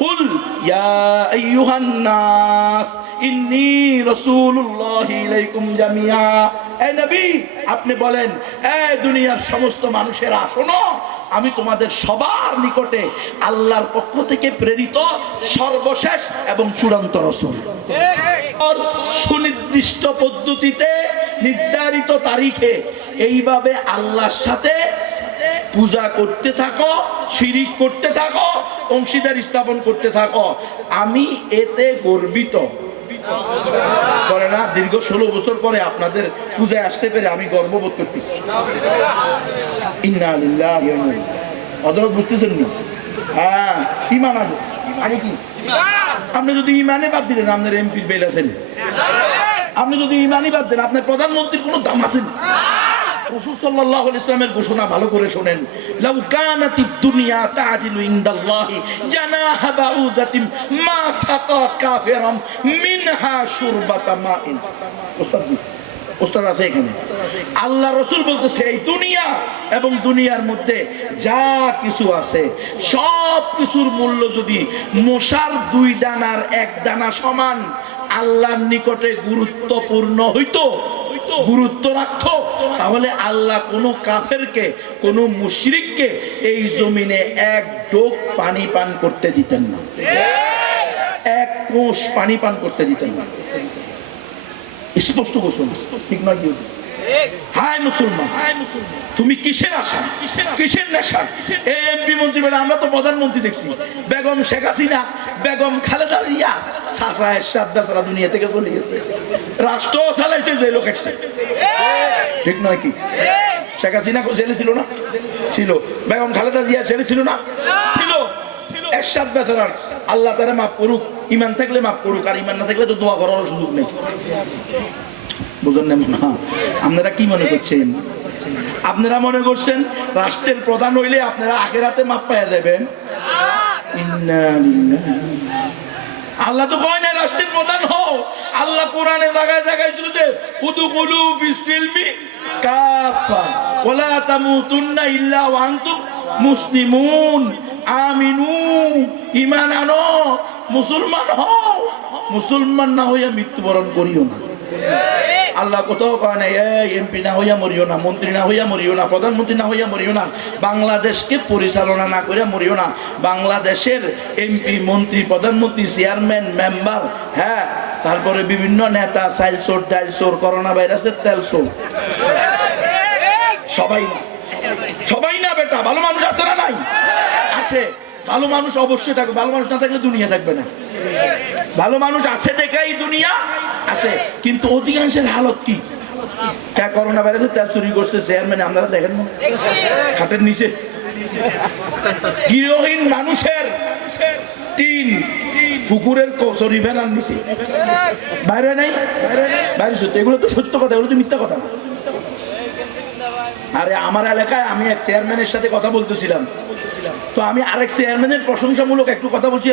কুল, ইয়া আইয়ুহান নাস ইন্নী রাসূলুল্লাহি ইলাইকুম জামিয়া এ নবী, আপনি বলেন, এ দুনিয়ার সমস্ত মানুষেরা শোনো আমি তোমাদের সবার নিকটে আল্লাহর পক্ষ থেকে প্রেরিত সর্বশেষ এবং চূড়ান্ত রসুল। সুনির্দিষ্ট পদ্ধতিতে নির্ধারিত তারিখে এইভাবে আল্লাহর সাথে পূজা করতে থাকো, শিরিক করতে থাকো, অংশীদার স্থাপন করতে থাকো। আমি এতে গর্বিত। করে না, দীর্ঘ ষোলো বছর পরে আপনাদের পূজায় আসতে পেরে আমি গর্ববোধ করতেছি বুঝতেছেন না? হ্যাঁ ইমান আগে। আগে কি? আপনি যদি ইমানে বাদ দিলেন, আপনার এমপির বেল আপনি যদি ইমানই বাদ দেন, আপনার প্রধানমন্ত্রীর কোনো দাম আছেন রসুল ঘোষণা ভালো করে শোনেন। লাউ কানাতিদ দুনিয়া তাআদিলু ইনদাল্লাহি জানাহা মা সাকা কাফিরাম মিনহা শুরবাতা মাইন। ওস্তাদ আছে এখানে? আল্লাহ রসুল বলতেছে, এই দুনিয়া এবং দুনিয়ার মধ্যে যা কিছু আছে, সব কিছুর মূল্য যদি মশার দুই দানার এক দানা সমান, আল্লাহর নিকটে গুরুত্বপূর্ণ হইতো গুরুত্ব রাখতো তাহলে আল্লাহ কোন কাফেরকে, কোনো মুশরিককে এই জমিনে এক ডোক পানি পান করতে দিতেন না। এক কোষ পানি পান করতে দিতেন না। স্পষ্ট ঘোষণা ঠিক নয় কি? হায় মুসলমান, তুমি কিসের আশা? কিসের নেশা? এমপি মন্ত্রী বেড়া আমরা তো প্রধানমন্ত্রী দেখছি। বেগম শেখ হাসিনা, বেগম খালেদা জিয়া সাসা এরশাদ বেচারা দুনিয়া থেকে চলে গেছে। রাষ্ট্র চালাইছে যে লোক ঠিক নয় কি? শেখ হাসিনা জেলে ছিল না? ছিল। বেগম খালেদা জিয়া জেলে ছিল না? ছিল। এরশাদ বেচারার আল্লাহ তারা মাফ করুক ইমান থাকলে মাফ করুক, আর ইমান না থাকলে তো দোয়া করার সুযোগ নেই। না আপনারা কি মনে করছেন? আপনারা মনে করছেন রাষ্ট্রের প্রধান হইলে আপনারা আখেরাতে মাপ পাইয়া দেবেন? আল্লাহ তো কয় না, রাষ্ট্রের প্রধান হও। আল্লাহ কোরআনে জায়গায় জায়গায় যে উদুকুলু ফিসিলমি কাফা ওয়ালা তামুতুন্না ইল্লা ওয়া আনতুম মুসলিমুন, আমিনু, ঈমান আনো, মুসলমান হও। মুসলমান না হইয়া মৃত্যুবরণ করিও না। আল্লাহ কোথাও কয় না এই এমপি না হইয়া মরিও না, মন্ত্রী না হইয়া মরিও না, প্রধানমন্ত্রী না হইয়া মরিও না, বাংলাদেশকে পরিচালনা না করিয়া মরিও না, বাংলাদেশের এমপি, মন্ত্রী, প্রধানমন্ত্রী, চেয়ারম্যান, মেম্বার হ্যাঁ তারপরে বিভিন্ন নেতা সাইলসোর ডাইলসোর করোনা ভাইরাসের তেলসোর সবাই না সবাই না বেটা, ভালো মানুষ আছে না নাই? আছে, ভালো মানুষ অবশ্যই থাকবে, ভালো মানুষ না থাকলে দুনিয়া থাকবে না। ভালো মানুষ আছে দেখাই দুনিয়া আছে কিন্তু অধিকাংশের হালত কি? কে করোনা ভাইরাসে তেল চুরি করছে চেয়ারম্যান আপনারা দেখেন হাতের নিচে। গৃহহীন মানুষের তিন পুকুরের কচুরি ভেনার নিচে। বাইরে নাই? বাইরে সত্য। এগুলো তো সত্য কথা, এগুলো তো মিথ্যা কথা আরে আমার এলাকায় আমি এক চেয়ারম্যানের সাথে কথা বলতেছিলাম। তো আমি আরেক চেয়ারম্যানের প্রশংসামূলক একটু কথা বলছি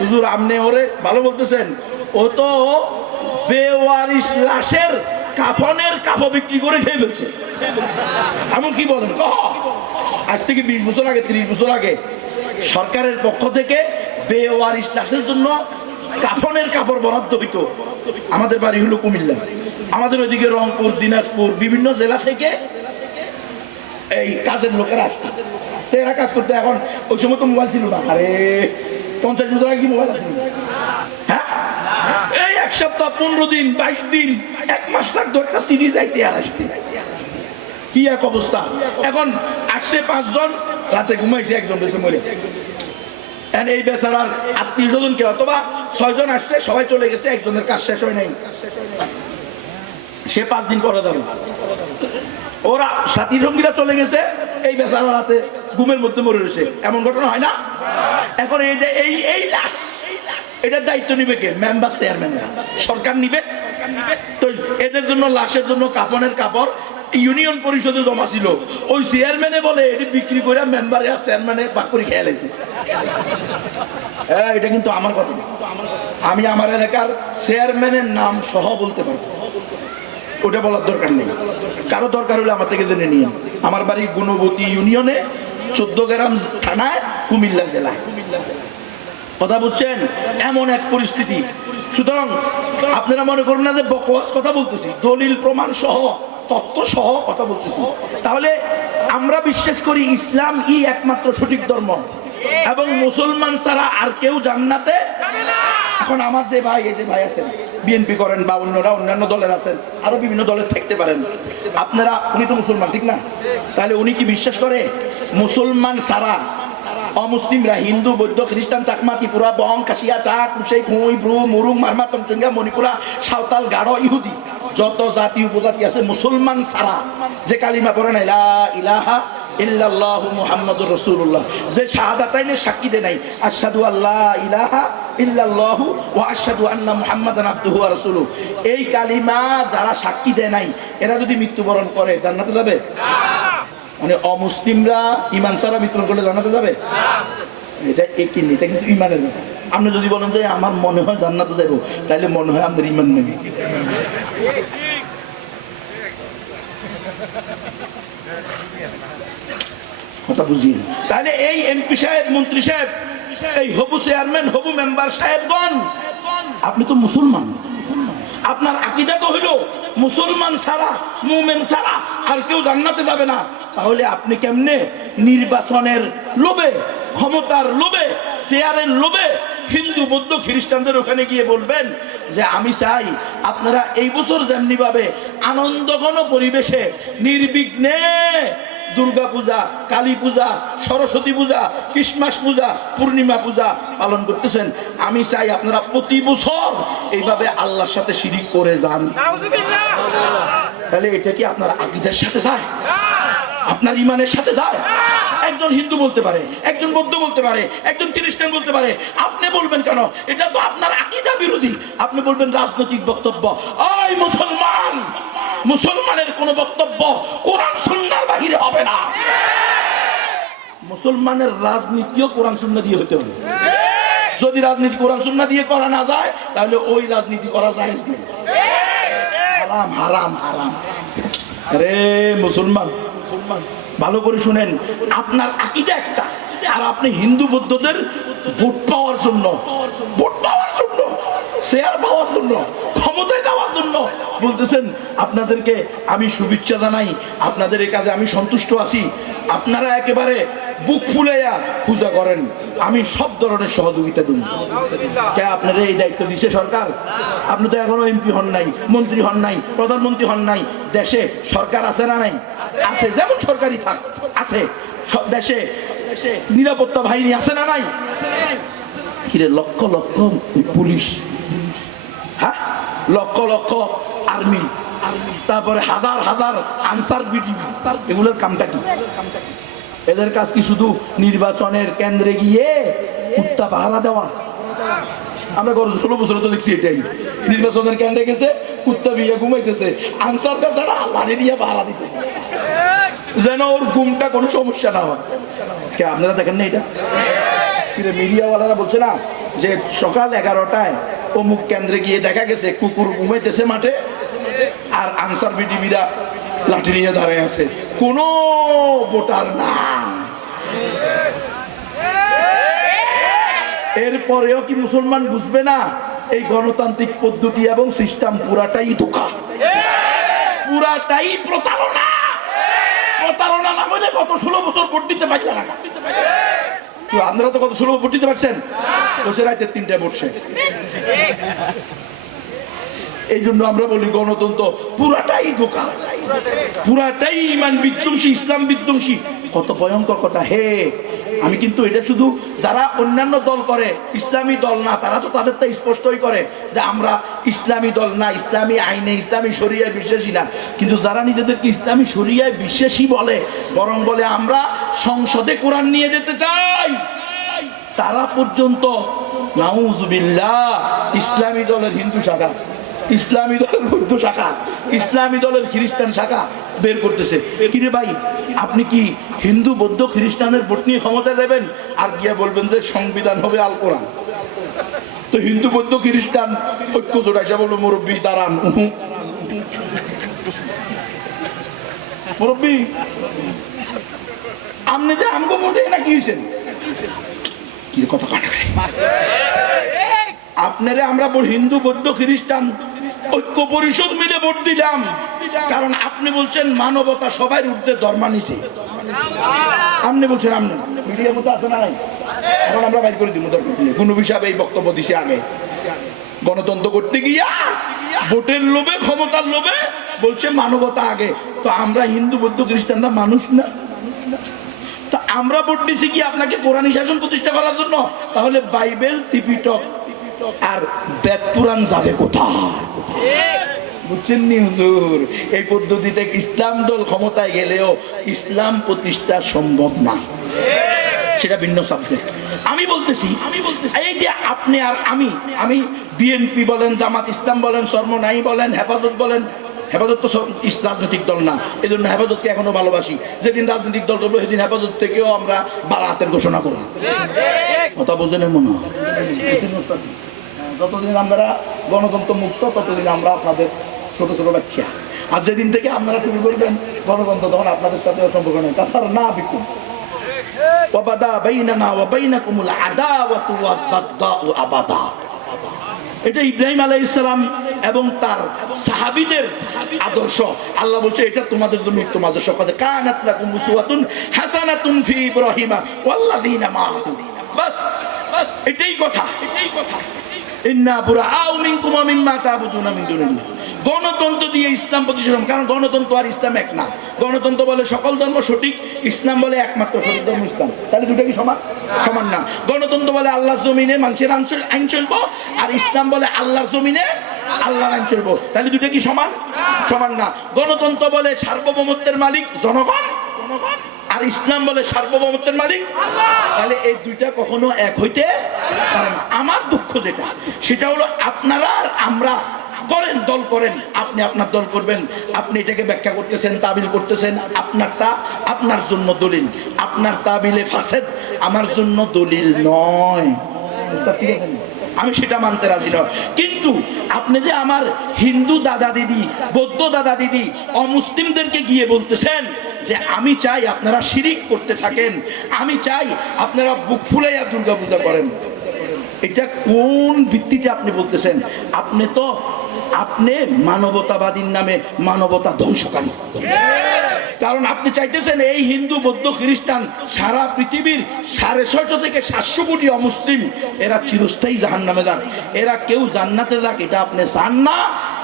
হুজুর, আপনি ওরে ভালো বলতেছেন। ও তো বেওয়ারিশ লাশের কাফনের কাপড় বিক্রি করে খেয়ে ফেলছে। এমন কি বলেন? আজ থেকে বিশ বছর আগে, ত্রিশ বছর আগে সরকারের পক্ষ থেকে বেওয়ারিশ লাশের জন্য কাফনের কাপড় বরাদ্দ হইতো আমাদের বাড়ি হলো কুমিল্লা। আমাদের ওইদিকে রংপুর, দিনাজপুর, বিভিন্ন জেলা থেকে এই কাজের লোকেরা আসতো। এরা কাজ করতে। এখন ওই সময় তো মোবাইল ছিল না। আরে, পঞ্চাশ বছর আগে কি মোবাইল এই এক সপ্তাহ, পনেরো দিন, বাইশ দিন, এক মাস লাগতো একটা সিরিজ আইতে আর আসতে। কি এক অবস্থা? এখন আসছে পাঁচজন, রাতে ঘুমাইছে একজন বেশি মরে। এই বেচারার আত্মীয় স্বজনকে অথবা ছয়জন আসছে, সবাই চলে গেছে, একজনের কাজ শেষ হয় নাই। সে পাঁচ দিন পরে যাবে। ওরা সাথী সঙ্গীরা চলে গেছে, এই বেচারা রাতে ঘুমের মধ্যে মরে রয়েছে। এমন ঘটনা হয় না? এখন এই যে এই এই লাশ এটার দায়িত্ব নিবে কে? মেম্বার চেয়ারম্যান সরকার নিবে? তো এদের জন্য লাশের জন্য কাপড়ের কাপড়, ইউনিয়ন পরিষদে জমা ছিল। ওই চেয়ারম্যানে বলে, এটি বিক্রি করে মেম্বারে আর চেয়ারম্যানে ভাগ করে খেয়ে হ্যাঁ এটা কিন্তু আমার কথা। আমি আমার এলাকার চেয়ারম্যানের নাম সহ বলতে পারব। ওটা বলার দরকার নেই। কারও দরকার হলে আমার থেকে জেনে নিয়ে আমার বাড়ি গুণবতী ইউনিয়নে, চোদ্দ গ্রাম থানায়, কুমিল্লা জেলায়। কথা বুঝছেন? এমন এক পরিস্থিতি। সুতরাং আপনারা মনে করুন না যে বকওয়াস কথা বলতেছি দলিল প্রমাণ সহ তত্ত্ব সহ কথা বলতেছি। তাহলে আমরা বিশ্বাস করি ইসলাম ই একমাত্র সঠিক ধর্ম। এবং মুসলমান ছাড়া আর কেউ জান্নাতে এখন আমার যে ভাই এই যে ভাই আছেন বিএনপি করেন বা অন্যরা অন্যান্য দলের আছেন আরও বিভিন্ন দলের থাকতে পারেন। আপনারা উনি তো মুসলমান ঠিক না? তাহলে উনি কি বিশ্বাস করে? মুসলমান ছাড়া অমুসলিমরা হিন্দু, বৌদ্ধ, খ্রিস্টান, চাকমা, ত্রিপুরা, বং, কাশিয়া চাক কুশে খুঁই ব্রু মুরুং মারমা টমচঙ্গা মণিপুরা, সাঁওতাল, গাঢ়, ইহুদি। যত জাতি, উপজাতি আছে, মুসলমান ছাড়া। যে কালিমা পড়ে না ইলা ইলাহা ইল্লাল্লাহু মুহাম্মাদুর রাসূলুল্লাহ। যে শাহাদাতাইনে সাক্ষী দেয় নাই, আশহাদু আল্লাহ ইলাহা ইল্লাল্লাহু ওয়া আশহাদু আন্না মুহাম্মাদান আবদুহু ওয়া রাসূলুহু। এই কালিমা যারা সাক্ষী দেয় নাই, এরা যদি মৃত্যুবরণ করে, জান্নাতে যাবে? মানে অমুসলিমরা ইমান সারা মৃত্যুবরণ করলে জান্নাতে যাবে? এটা একই এটা কিন্তু ইমানের ব্যাপার। আপনি যদি বলেন যে আমার মনে হয় জান্নাতে যাব তাহলে মনে হয় আপনার ইমান নেই। কথা এই সাহেব, মন্ত্রী সাহেব, এই হবু চেয়ারম্যান, হবু মেম্বার আপনি তো মুসলমান। আপনার আকিদা তো হইল, মুসলমান ছাড়া, মুমেন ছাড়া আর কেউ জান্নাতে যাবে না। তাহলে আপনি কেমনে নির্বাচনের লোভে ক্ষমতার লোভে চেয়ারের লোভে হিন্দু বৌদ্ধ খ্রিস্টানদের ওখানে গিয়ে বলবেন যে আমি চাই আপনারা এই বছর যেমনি ভাবে আনন্দঘন পরিবেশে নির্বিঘ্নে দুর্গা পূজা কালী পূজা সরস্বতী পূজা ক্রিসমাস পূজা পূর্ণিমা পূজা পালন করতেছেন। আমি চাই আপনারা প্রতি বছর এইভাবে আল্লাহর সাথে শিরিক করে যান। তাহলে এটা কি আপনার আকিদের সাথে যায় আপনার ইমানের সাথে যায়। একজন হিন্দু বলতে পারে, একজন বৌদ্ধ বলতে পারে, একজন খ্রিস্টান বলতে পারে। আপনি বলবেন কেন? এটা তো আপনার আকিদা বিরোধী। আপনি বলবেন রাজনৈতিক বক্তব্য। ওই মুসলমান, মুসলমানের কোন বক্তব্য কোরআন সুন্নার বাহিরে হবে না। মুসলমানের রাজনীতিও কোরআন সুন্না দিয়ে হতে হবে। যদি রাজনীতি কোরআন সুন্না দিয়ে করা না যায়, তাহলে ওই রাজনীতি করা যায় হারাম হারাম হারাম। রে মুসলমান ভালো করে শুনেন, আপনার আকিদা একটা, আর আপনি হিন্দু বৌদ্ধদের ভোট পাওয়ার জন্য, ভোট পাওয়ার জন্য শেয়ার পাওয়ার জন্য ক্ষমতায় দেওয়ার জন্য? বলতেছেন, আপনাদেরকে আমি শুভেচ্ছা জানাই, আপনাদের এই কাজে আমি সন্তুষ্ট আছি। আপনারা একেবারে বুক ফুলাইয়া পূজা করেন। আমি সব ধরনের সহযোগিতা দিই কে আপনারা এই দায়িত্ব দিছে সরকার? আপনি তো এখনও এমপি হন নাই, মন্ত্রী হন নাই, প্রধানমন্ত্রী হন নাই। দেশে সরকার আছে না নাই? আছে, যেমন সরকারি থাক, আছে। সব দেশে নিরাপত্তা বাহিনী আছে না নাই? কিরে, লক্ষ লক্ষ পুলিশ। হ্যাঁ? লক্ষ লক্ষ আর্মি। তারপরে হাজার হাজার আনসার বিডিবি। এগুলোর কামটা কি? এদের কাজ কি শুধু নির্বাচনের কেন্দ্রে গিয়ে কুত্তা পাহারা দেওয়া? আমরা ষোলো বছর তো দেখছি নির্বাচনের কেন্দ্রে গেছে, কুত্তা যেন ঘুমটা কোনো সমস্যা না আপনারা দেখেন না এটা? মিডিয়াওয়ালারা বলছে না যে সকাল এগারোটায় অমুক কেন্দ্রে গিয়ে দেখা গেছে, কুকুর ঘুমাইতেছে মাঠে, আর আনসার বিডিবিরা লাঠি নিয়ে দাঁড়ায় আছে। কোনো ভোটার না এরপরেও কি মুসলমান বুঝবে না, এই গণতান্ত্রিক পদ্ধতি এবং সিস্টেম পুরাটাই ধোকা। পুরাটাই প্রতারণা। প্রতারণা না বলে গত ষোলো বছর ভোট দিতে পারছে না। আপনারা তো কত ষোলো ভোট দিতে পারছেন? রাতে তিনটায় বসছে এই জন্য আমরা বলি গণতন্ত্র পুরাটাই ধোকা। পুরাটাই ইমান বিধ্বংসী, ইসলাম বিধ্বংসী। কত ভয়ঙ্কর কথা। হে, আমি কিন্তু এটা শুধু যারা অন্যান্য দল করে, ইসলামী দল না, তারা তো তাদের তো স্পষ্টই করে যে আমরা ইসলামী দল না, ইসলামী আইনে, ইসলামী শরিয়ায় বিশ্বাসী না। কিন্তু যারা নিজেদেরকে ইসলামী শরিয়ায় বিশ্বাসী বলে, বরং বলে আমরা সংসদে কোরআন নিয়ে যেতে চাই, তারা পর্যন্ত নাউজুবিল্লাহ, ইসলামী দলের হিন্দু শাখা। ইসলামী দলের বৌদ্ধ শাখা, ইসলামী দলের খ্রিস্টান শাখা বের করতেছে। কিরে ভাই, আপনি কি হিন্দু, বৌদ্ধ, খ্রিস্টানের ভোট নিয়ে ক্ষমতা দেবেন? আর গিয়া বলবেন যে সংবিধান হবে আল কোরআন। তো হিন্দু, বৌদ্ধ, খ্রিস্টান ঐক্য জোড়া এসে বলব, মুরব্বী, দাঁড়ান। মুরব্বী, আপনি যে আমগো ভোটে না কি কথা কাটাকাটি আপনারে আমরা হিন্দু, বৌদ্ধ, খ্রিস্টান ঐক্য পরিষদ মিলে ভোট দিলাম। কারণ আপনি বলছেন মানবতা সবাই ঊর্ধ্বে ধর্মানিছে আপনি বলছেন আপনি মিডিয়ার মতো আছে না নাই? এখন আমরা বাইর করে দিব কোনো বিষয়ে এই বক্তব্য দিছে আগে। গণতন্ত্র করতে গিয়া ভোটের লোভে, ক্ষমতার লোভে বলছে মানবতা আগে। তো আমরা হিন্দু, বৌদ্ধ, খ্রিস্টানরা মানুষ না। তা আমরা ভোট দিছি কি আপনাকে কোরআনী শাসন প্রতিষ্ঠা করার জন্য? তাহলে বাইবেল, ত্রিপিটক আর বেদ পুরাণ যাবে কোথায়? হুজুর? এই পদ্ধতিতে ইসলাম দল ক্ষমতায় গেলেও ইসলাম প্রতিষ্ঠা সম্ভব না। সেটা ভিন্ন সাবজেক্ট আমি বলতেছি এই যে আপনি আর আমি আমি বিএনপি বলেন জামাত ইসলাম বলেন সর্বনাই বলেন হেফাজত বলেন হেফাজত তো রাজনৈতিক দল না। এই জন্য হেফাজতকে এখনও ভালোবাসি। যেদিন রাজনৈতিক দল করব সেদিন হেফাজত থেকেও আমরা বারাতের ঘোষণা করব। কথা বোঝেন মনে? হ্যাঁ, যতদিন আমরা গণতন্ত্র মুক্ত, ততদিন আমরা আপনাদের ছোট ছোট বাচ্চা। আর যেদিন থেকে আপনারা শুরু করবেন গণতন্ত্র, তখন আপনাদের সাথে সম্পর্ক নেই। তাছাড়া না বিকুল ওয়াবাদা বাইনানা ওয়া বাইনাকুমুল আদাওয়াতু ওয়াল বাগদাউ আবাদা। এটা ইব্রাহিম আলাইহিস সালাম এবং তার সাহাবীদের আদর্শ। আল্লাহ বলছে, এটা তোমাদের হাসানাতুন এটাই কথা এটাই কথা। গণতন্ত্র দিয়ে ইসলাম কারণ গণতন্ত্র আর ইসলাম এক না। গণতন্ত্র বলে সকল ধর্ম সঠিক, ইসলাম বলে একমাত্র ইসলাম। সমান? সমান গণতন্ত্র বলে আল্লাহর জমিনে মানুষের আইন চল- আইন চলবো, আর ইসলাম বলে আল্লাহর জমিনে আল্লাহর আইন চলবো। তাহলে দুটো কি সমান? সমান না। গণতন্ত্র বলে সার্বভৌমত্বের মালিক জনগণ। জনগণ। আর ইসলাম বলে সার্বভৌমত্বের মালিক? তাহলে এই দুইটা কখনো এক হইতে পারে না। আমার দুঃখ যেটা সেটা হলো আপনারা আর আমরা করেন দল করেন আপনি আপনার দল করবেন আপনি এটাকে ব্যাখ্যা করতেছেন তাবিল করতেছেন আপনারটা আপনার জন্য দলিল। আপনার তাবিলে ফাসেদ আমার জন্য দলিল নয়। বুঝতে পেরেছেন? আমি সেটা মানতে রাজি নয়। কিন্তু আপনি যে আমার হিন্দু দাদা দিদি, বৌদ্ধ দাদা দিদি, অমুসলিমদেরকে গিয়ে বলতেছেন যে আমি চাই আপনারা শিরিক করতে থাকেন, আমি চাই আপনারা বুক ফুলাইয়া দুর্গা পূজা করেন। এটা কোন ভিত্তিতে আপনি বলতেছেন? আপনি তো, আপনি মানবতাবাদীর নামে মানবতা ধ্বংসকারী। কারণ আপনি চাইতেছেন এই হিন্দু, বৌদ্ধ, খ্রিস্টান সারা পৃথিবীর সাড়ে ছয়শো থেকে সাতশো কোটি অমুসলিম, এরা চিরস্থায়ী জাহান্নামে যান এরা কেউ জান্নাতে যাক, এটা আপনি চান না।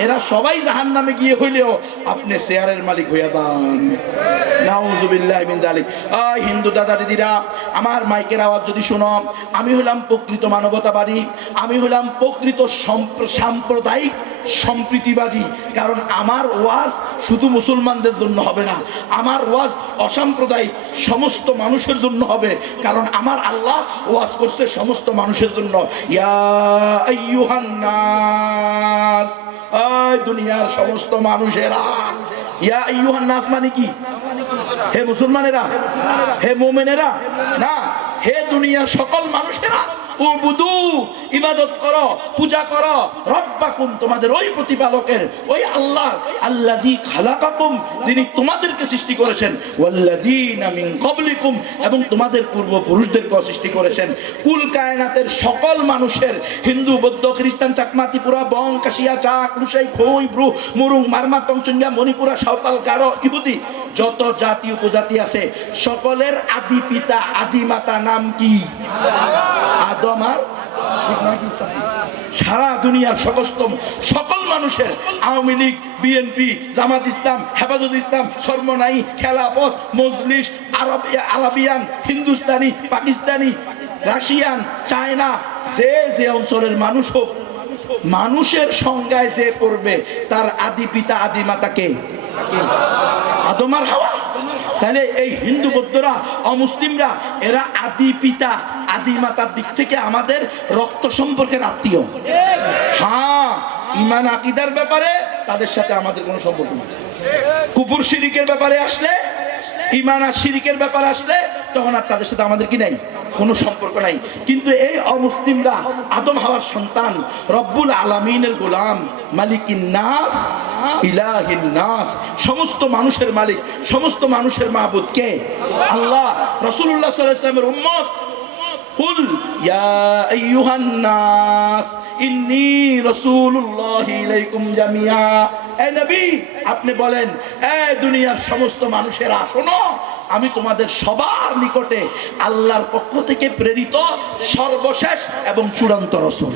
এরা সবাই জাহান নামে গিয়ে হইলেও আপনি শেয়ারের মালিক হইয়া দান হিন্দু দাদা দিদিরা, আমার মাইকের আওয়াজ যদি শোনো, আমি হলাম প্রকৃত মানবতাবাদী, আমি হলাম প্রকৃত সম্প্র- সাম্প্রদায়িক সম্প্রীতিবাদী, কারণ আমার ওয়াজ শুধু মুসলমানদের জন্য হবে না, আমার ওয়াজ অসাম্প্রদায়িক, সমস্ত মানুষের জন্য হবে, কারণ আমার আল্লাহ ওয়াজ করছে সমস্ত মানুষের জন্য। ইয়া আইয়ুহান আয় দুনিয়ার সমস্ত মানুষেরা। ইয়া আইয়ুহান নাস মানে কি? হে মুসলমানেরা, হে মোমেনেরা, না, হে দুনিয়ার সকল মানুষেরা তোমাদের তোমাদেরকে সৃষ্টি করেছেন। কুল কায়নাতের সকল মানুষের, হিন্দু, বৌদ্ধ, খ্রিস্টান চাকমা বং কাশিয়া, চাক লুসাই খই ব্রু মুরুং, মারমা, টংচুঙ্গা, মণিপুরা, সাঁওতাল, গারো, ইহুদি যত জাতি উপজাতি আছে, সকলের আদি পিতা, আদি মাতা নাম কি? সারা দুনিয়ার সমস্ত সকল মানুষের আওয়ামী লীগ বিএনপি জামাত ইসলাম, হেফাজত ইসলাম, সর্বনাই খেলাপথ মজলিস, আরব, Arabian, Hindustani, Pakistani, Russian, China, যে যে অঞ্চলের মানুষ হোক, মানুষের সংজ্ঞায় যে পড়বে, তার আদি পিতা, আদি মাতাকে আদমার হাওয়া? তাহলে এই হিন্দু বৌদ্ধরা, অমুসলিমরা, এরা আদি পিতা, আদি মাতার দিক থেকে আমাদের রক্ত সম্পর্কের আত্মীয়। হ্যাঁ ইমান আকিদার ব্যাপারে তাদের সাথে আমাদের কোনো সম্পর্ক নেই। কুপুর শিরিকের ব্যাপারে আসলে ইমান আর শিরিকের ব্যাপারে আসলে তখন আর তাদের সাথে আমাদের কি নাই? কোনো সম্পর্ক নাই। কিন্তু এই অমুসলিমরা আদম হওয়ার সন্তান, রব্বুল আলামিনের গোলাম, মালিকিন নাস সমস্ত মানুষের মালিক, সমস্ত মানুষের মাহবুদ কে? আল্লাহ রসুল্লাহ সাল্লামের উম্মত। কুল, ইয়া নাস, ইন্নী জামিয়া আপনি বলেন, এ দুনিয়ার সমস্ত মানুষের, শোনো, আমি তোমাদের সবার নিকটে আল্লাহর পক্ষ থেকে প্রেরিত সর্বশেষ এবং চূড়ান্ত রসূল।